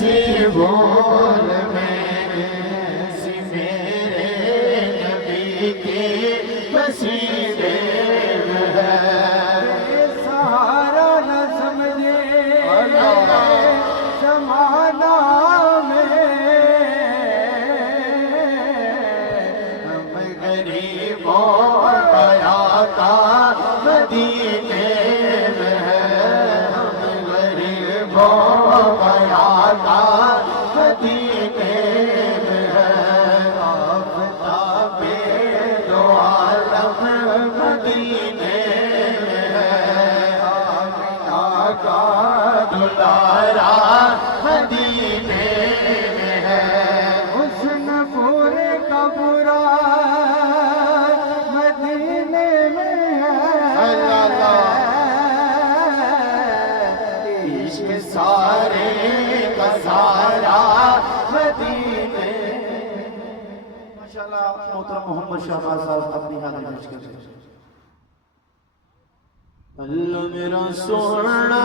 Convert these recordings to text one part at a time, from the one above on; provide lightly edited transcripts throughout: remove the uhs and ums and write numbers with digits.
नसीबों में सी मेरे नबी के वसीले में है। सहारा न समझे जमाना में, हम गरीबों आया का मदीने में है। हम गरीबों आया का मदीने में है। आफ़ताबे दो आलम मदीने में है। आमिना का दुलारा मदीने में है। हुस्न पूरे का बुरा मदीने में है। इश्क सारे का सारा मदीने। माशाल्लाह मोहतरम मोहम्मद शहबाज साहब अपनी हालत दर्ज कर रहे हैं। अल्लाह मेरा सोहना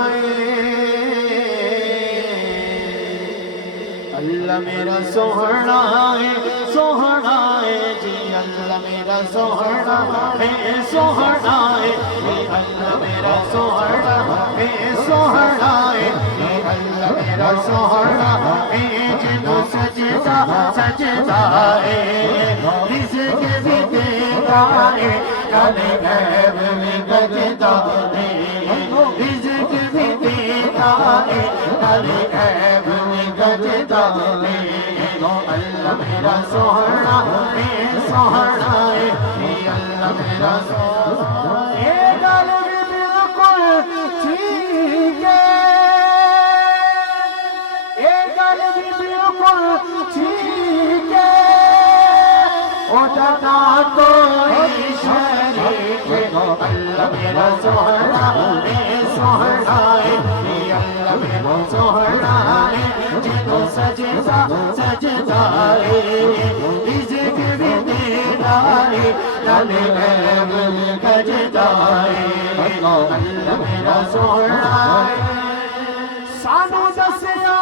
अल्लाह मेरा सोहना है जी। अल्लाह मेरा सोहना है सोहना है। अल्लाह मेरा सोहना है सोहना है। अल्लाह मेरा सोहना है जिन्हों सजदा सजदा है। रिज़्क़ भी देता है काले गैब में गजदा है। रिज़्क़ भी देता है काले गैब में गजदा है। अल्लाह मेरा सोहना है सोहना है। अल्लाह मेरा सोहना है। ये गल भी बिल्कुल ठीक है। ये गल भी बिल्कुल ठीक है। उठना कोई शरीक अल्लाह मेरा सोहना है सोहना है। अल्लाह मेरा सोहना है जिन्हों सजदा सजदा है। रिज़्क़ भी देता है काले गैब में गजदा है। अल्लाह मेरा सोहना है। सानू दसिया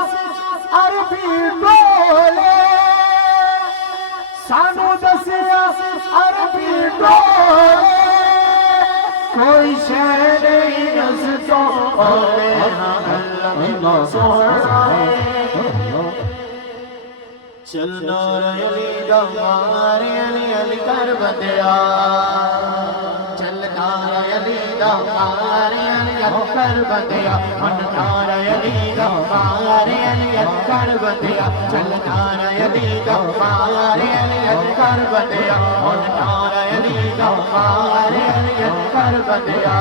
अरबी बोले, सानू दसिया अरबी बोले। कोई शह नहीं उस तो अल्लाह मेरा सोहना है। चलना अली दमारे अली अली कर बंदिया। चलना अली दमारे अली अली कर बंदिया। मनना अली दमारे अली अली कर बंदिया। चलना अली दमारे अली अली कर बंदिया। मनना अली दमारे अली अली कर बंदिया।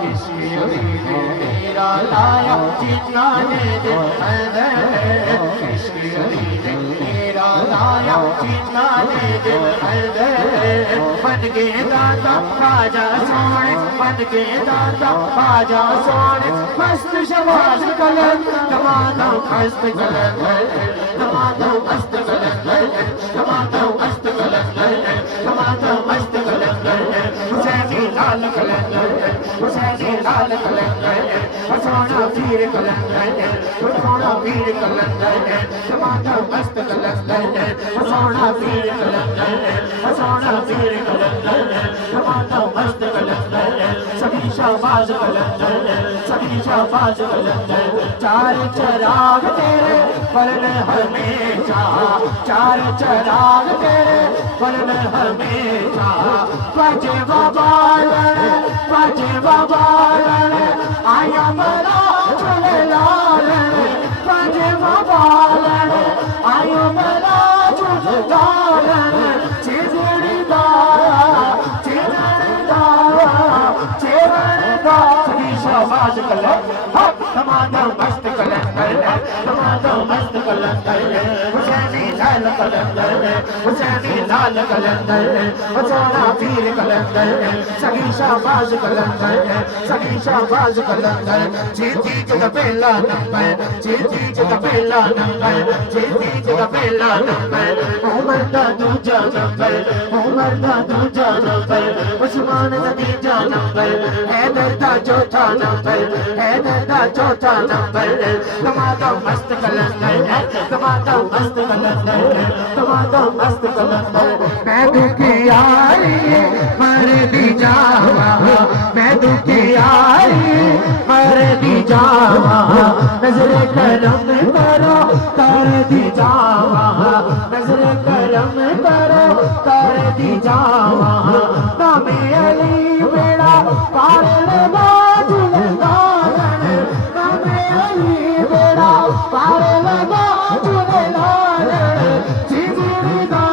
किसी अली ने तेरा लाया जितना ने दिल है। किसी अली ने तेरा लाया जितना ने दिल है। बन के दाता खाजा सोने बन के दाता खाजा सोने। मस्त शबाज कलंद तमादा मस्त कलंद तमादा मस्त कलंद तमादा मस्त कलंद तमादा मस्त कलंद। हुसैनी लाल कलंद हुसैनी लाल कलंद। सोना पीर कलंद सोना पीर कलंद तमादा मस्त कलंद। सोना पीर कलंद सोना पीर कलंद तमादा मस्त कलंद। सभी शाबाज कलंद सभी शाबाज कलंद। चार चराग तेरे बरन हमेशा। चार चराग तेरे बरन हमेशा। बजे बाबालन आया बड़ा चले लालन। बजे बाबालन आया बड़ा चले लालन। चिजड़ी दाया चिजड़ी दाया चिजड़ी दाया। शाबाश कलंद तमादा मस्त कलंद तमादा मस्त कलंद। हुसैनी लाल लाल कलंदर हुसैनी लाल कलंदर सोना पीर कलंदर सगी शाहबाज कलंदर सगी शाहबाज कलंदर जीती का पहला नंबर जीती का पहला नंबर जीती का पहला नंबर उमर का दूजा नंबर उमर का दूजा नंबर उस्मान का तीजा नंबर हैदर का चौथा नंबर हैदर का चौथा नंबर तमाम मस्त कलंदर तमाम मस्त कलंदर तमाम मस्त कलंदर मैं दुखी आई मर भी जावा मैं दुखी आई मर भी जावा नजर करम करो कर दी जावा नजर करम करो कर दी जावा नामे अली बेड़ा पार लगा जुलगान नामे अली बेड़ा पार लगा जुलगान चिदड़दा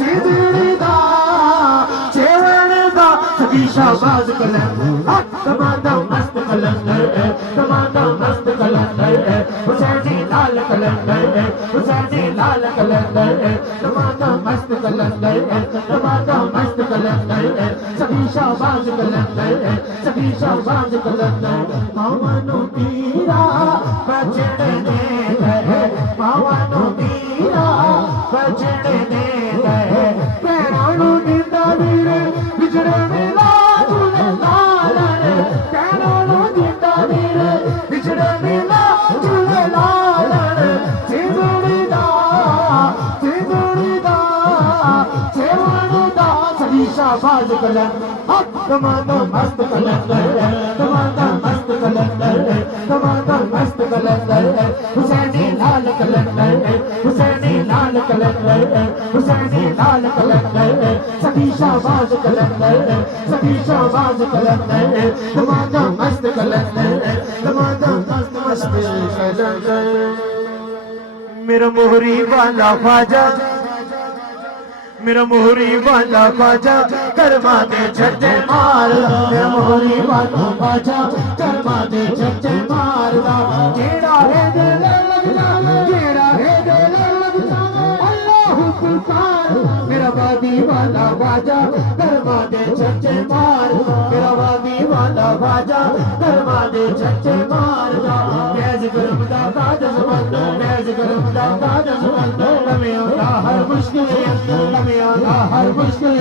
चिदड़दा चेवड़दा सगी शाहबाज कलंदर तमाम मस्त कलंदर तमाम मस्त कलंदर हुसैनी लाल कलंदर हुसैनी लाल कलंदर तमाम मस्त कलंदर तमाम मस्त कलंदर सभी शाहबाज कलंदर सभी शाहबाज कलंदर मावनो पीरा बचड़े दे है मावनो पीरा बचड़े दे है पैराणु निंदा वीरे बिजड़े मिला झूले लालन पैराणु निंदा वीरे बिजड़े मिला झूले लालन चिदड़दा चिदड़दा चेवड़दा सभी शाहबाज कलंदर तमाम मस्त कलंदर तमाम मस्त कलंदर तमाम मस्त कलंदर हुसैनी लाल कलंदर हुसैनी लाल कलंदर हुसैनी लाल कलंदर सभी शाहबाज कलंदर सभी शाहबाज कलंदर तमाम मस्त कलंदर तमाम मस्त मस्त कलंदर मेरा मोहरी वाला ख्वाजा मेरा मोहरी वाला ख्वाजा कर्मा दे झट्टे मारदा मेरा मोहरी वाला ख्वाजा कर्मा दे झट्टे मारदा केड़ा है दिल लग जावे केड़ा है दिल लग जावे अल्लाह पुकार मेरा वादी वाला ख्वाजा कर्मा दे झट्टे मारदा मेरा वादी वाला ख्वाजा कर्मा दे झट्टे मारदा फैज करम दा काज सुबंद फैज करम दा काज सुबंद लमे होता हर मुश्किल लमे होता हर मुश्किल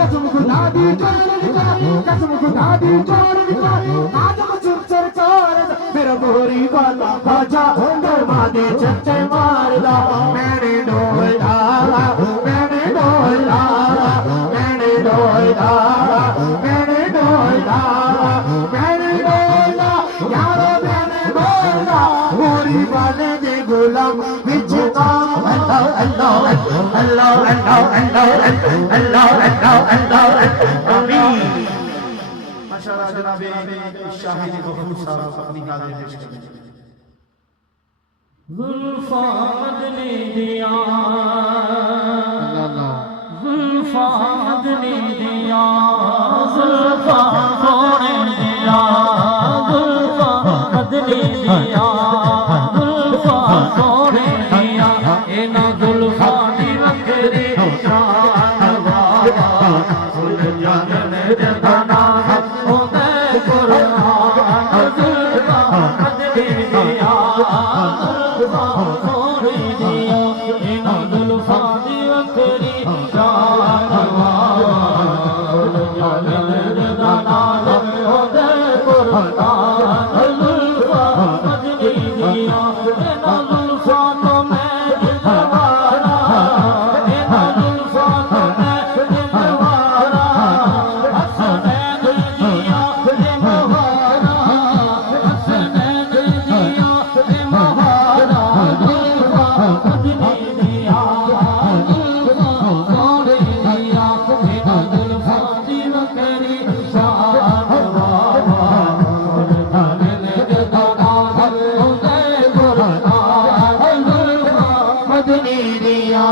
कसम खुदा दी चोर निकाली कसम खुदा दी चोर निकाली आदम चुप सरकार मेरा मोहरी वाला ख्वाजा कर्मा दे झट्टे मारदा मैंने डोला मैंने डोला मैंने डोला मैंने डोला मैंने डोला यारो मैंने डोला मोहरी वाले दे गुलाम विच अल्लाह अल्लाह अल्लाह अल्लाह अल्लाह अल्लाह अल्लाह अल्लाह आमीन माशाअल्लाह जनाबे शाहिद गफूर साहब अपनी हाजिरी पेश करें जुल्फा मदनी दिया जुल्फा मदनी दिया जुल्फा सोने दिया जुल्फा मदनी दिया जुल्फा सोने दिया इना जुल्फा दी वकरी शान वावा फुल जानन जहाना होंदे कुरान जुल्फा मदनी दिया सोने दिया इना जुल्फा दी वकरी शान वावा फुल जानन जहाना होंदे कुरान जुल्फा मदनी दिया इना जुल्फा तो मैं दिलवारा इना जुल्फा तो मैं दिलवारा हसनैन दिया दिलवारा हसनैन दिया दिलवारा जुल्फा मदनी दिया जुल्फा सोने दिया इना जुल्फा दी वकरी शान वावा फुल जानन जहाना होंदे कुरान जुल्फा मदनी दिया